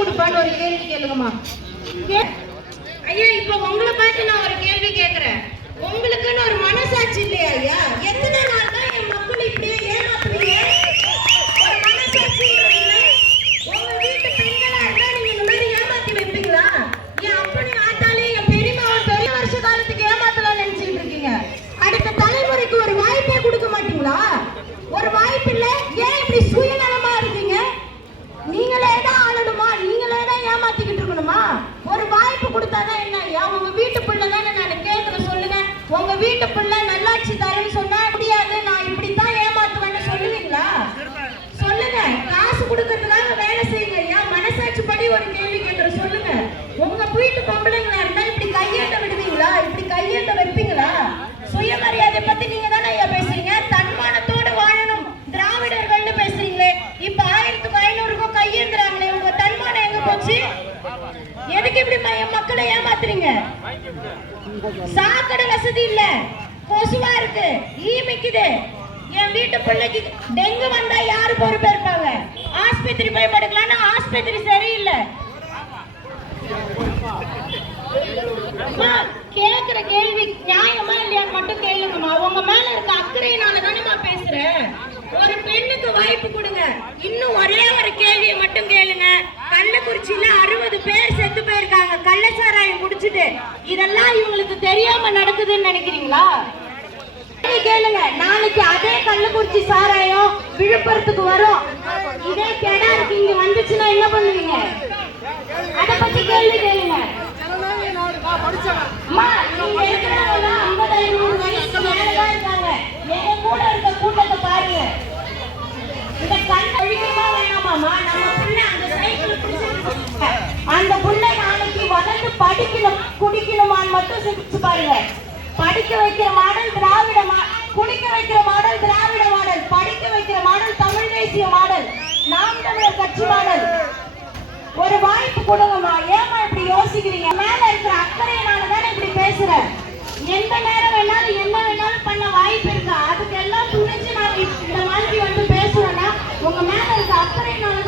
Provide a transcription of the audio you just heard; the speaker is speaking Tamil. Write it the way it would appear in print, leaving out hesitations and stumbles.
கொடுப்பான்னு ஒரு கேள்வி கேளுங்கம்மா. ஐயா, இப்ப உங்களை பார்த்து நான் ஒரு கேள்வி கேட்கிறேன். உங்களுக்குன்னு ஒரு மனசாட்சி இல்லையா ஐயா? எத்தனை நாள் தான் என் மக்கள் இப்படியே ஏமாத்துவீங்க? ஒரு மனசாட்சி உங்க வீட்டு பெண்களா இருந்தா நீங்க இந்த மாதிரி ஏமாத்தி வைப்பீங்களா? என் அப்படி ஆத்தாலே என் பெரியம்மா பெரிய வருஷ காலத்துக்கு ஏமாத்தலாம் நினைச்சிட்டு இருக்கீங்க. அடுத்த தலைமுறைக்கு ஒரு வாய்ப்பே கொடுக்க மாட்டீங்களா? ஒரு வாய்ப்பு இல்ல, ஏன் இப்படி சுயநலமா இருக்கீங்க? நீங்களே தான் ஆளணுமா? நீங்களே தான் ஏமாத்திக்கிட்டு இருக்கணுமா? ஒரு வாய்ப்பு கொடுத்தாதான் என்ன ஐயா? உங்க வீட்டு பிள்ளை தானே நான் கேட்கிறேன், சொல்லுங்க. உங்க வீட்டு பிள்ளை நல்லாட்சி தரேன்னு சொன்னா முடியாது, நான் இப்படித்தான் ஏமாத்துவேன்னு சொல்லுவீங்களா? சொல்லுங்க. காசு கொடுக்கறதுக்காக வேலை செய்யுங்க ஐயா. மனசாட்சி படி ஒரு கேள்வி கேட்கிறேன், சொல்லுங்க. உங்க வீட்டு பொம்பளைங்களா இருந்தா இப்படி கையேட்ட விடுவீங்களா? இப்படி கையேட்ட வைப்பீங்களா? சுயமரியாதை பத்தி நீங்க தானே ஐயா பேசுறீங்க. தன்மானத்தோடு வாழணும் திராவிடர்கள்னு பேசுறீங்களே. இப்ப 1500க்கும் கையேந்துறாங்களே, உங்க தன்மானம் எங்க போச்சு? எதுக்கு இப்படி மக்களை ஏமாத்துறீங்க? சாக்கடை வசதி இல்ல, கொசுவா இருக்கு, ஈமிக்குது. என் வீட்டு பிள்ளைக்கு டெங்கு வந்தா யாரு பொறுப்பேற்பாங்க? ஆஸ்பத்திரி போய் படுக்கலாம்னா ஆஸ்பத்திரி சரியில்லை. கேக்குற கேள்வி நியாயமா இல்லையான்னு மட்டும் கேளுங்கம்மா. உங்க மேல இருக்க அக்கறையினால தானேமா பேசுறேன். ஒரு பெண்ணுக்கு வாய்ப்பு கொடுங்க. இன்னும் ஒரே ஒரு கேள்வியை மட்டும் கேளுங்க. கள்ளக்குறிச்சியில 60 பேர் செத்து போயிருக்காங்க கள்ளச்சாராயம் குடிச்சிட்டு. இதெல்லாம் இவங்களுக்கு தெரியாம நடக்குதுன்னு நினைக்கிறீங்களா? கேளுங்க. நாளைக்கு அதே கள்ளக்குறிச்சி சாராயம் விழுப்புரத்துக்கு வரும். இதே கெடா இருக்கு, இங்க வந்துச்சுன்னா என்ன பண்ணுவீங்க? அத பத்தி கேள்வி கேளுங்க. அம்மா, நீங்க இருக்கிறவங்க 50-100 வயசுக்கு மேலதான் இருக்காங்க. எங்க கூட இருக்க கூட்டத்தை பாருங்க. இந்த கண் ஒழிக்கமா வேணாமாமா? நம்ம புள்ள அந்த சைக்கிள் அந்த புள்ள நாளைக்கு வளர்ந்து படிக்கணும் குடிக்கணுமான்னு மட்டும் சிரிச்சு பாருங்க. படிக்க வைக்கிற மாடல் திராவிட குடிக்க வைக்கிற மாடல் திராவிட மாடல், படிக்க வைக்கிற மாடல் தமிழ் தேசிய மாடல், நாம் தமிழர் கட்சி மாடல். ஒரு வாய்ப்பு கொடுங்கம்மா. ஏமா இப்படி யோசிக்கிறீங்க? மேல இருக்கிற அக்கறையினால தானே இப்படி பேசுறேன். எந்த நேரம் வேணாலும் என்ன வேணாலும் பண்ண வாய்ப்பு இருக்கு. அதுக்கு எல்லாம் துணிஞ்சு நான் இந்த மாதிரி வந்து பேசுறேன்னா உங்க மேல இருக்க அக்கறையினால